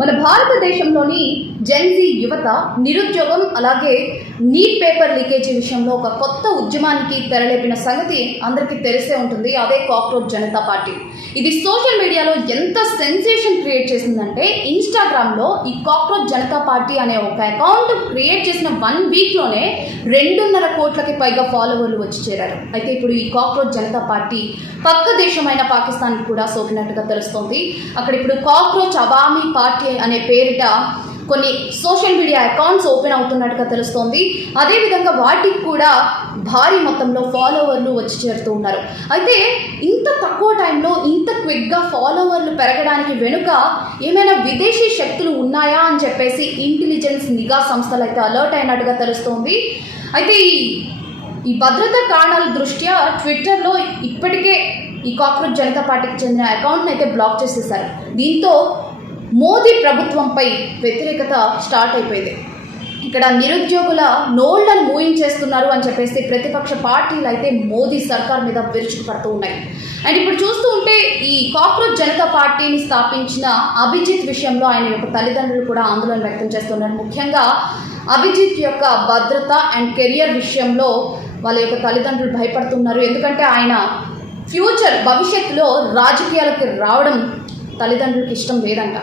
మన భారతదేశంలోని జెన్జీ యువత నిరుద్యోగం అలాగే నీట్ పేపర్ లీకేజీ విషయంలో ఒక కొత్త ఉద్యమానికి తెరలేపిన సంగతి అందరికీ తెలిసే ఉంటుంది. అదే కాక్రోచ్ జనతా పార్టీ. ఇది సోషల్ మీడియాలో ఎంత సెన్సేషన్ క్రియేట్ చేసిందంటే ఇన్స్టాగ్రామ్లో ఈ కాక్రోచ్ జనతా పార్టీ అనే ఒక అకౌంట్ క్రియేట్ చేసిన 1 వీక్లోనే 2.5 కోట్లకి పైగా ఫాలోవర్లు వచ్చి చేరారు. అయితే ఇప్పుడు ఈ కాక్రోచ్ జనతా పార్టీ పక్క దేశమైన పాకిస్తాన్కి కూడా సోకినట్టుగా తెలుస్తోంది. అక్కడ ఇప్పుడు కాక్రోచ్ అవామీ పార్టీ అనే పేరిట కొన్ని సోషల్ మీడియా అకౌంట్స్ ఓపెన్ అవుతున్నట్టుగా తెలుస్తోంది. అదేవిధంగా వాటికి కూడా భారీ మొత్తంలో ఫాలోవర్లు వచ్చి చేరుతూ ఉన్నారు. అయితే ఇంత తక్కువ టైంలో ఇంత క్విక్గా ఫాలోవర్లు పెరగడానికి వెనుక ఏమైనా విదేశీ శక్తులు ఉన్నాయా అని చెప్పేసి ఇంటెలిజెన్స్ నిఘా సంస్థలు అయితే అలర్ట్ అయినట్టుగా తెలుస్తోంది. అయితే ఈ భద్రతా కారణాల దృష్ట్యా ట్విట్టర్లో ఇప్పటికే ఈ కాక్రోచ్ జనతా పార్టీకి చెందిన అకౌంట్ని అయితే బ్లాక్ చేసేశారు. దీంతో మోదీ ప్రభుత్వంపై వ్యతిరేకత స్టార్ట్ అయిపోయింది. ఇక్కడ నిరుద్యోగుల నోళ్లను మూయించేస్తున్నారు అని చెప్పేసి ప్రతిపక్ష పార్టీలు అయితే మోదీ సర్కార్ మీద విరుచుకుపడుతూ ఉన్నాయి. అండ్ ఇప్పుడు చూస్తూ ఉంటే ఈ కాక్రోచ్ జనతా పార్టీని స్థాపించిన అభిజిత్ విషయంలో ఆయన యొక్క తల్లిదండ్రులు కూడా ఆందోళన వ్యక్తం చేస్తున్నారు. ముఖ్యంగా అభిజిత్ యొక్క భద్రత అండ్ కెరియర్ విషయంలో వాళ్ళ యొక్క తల్లిదండ్రులు భయపడుతున్నారు. ఎందుకంటే ఆయన భవిష్యత్తులో రాజకీయాలకు రావడం తల్లిదండ్రులకు ఇష్టం లేదంట.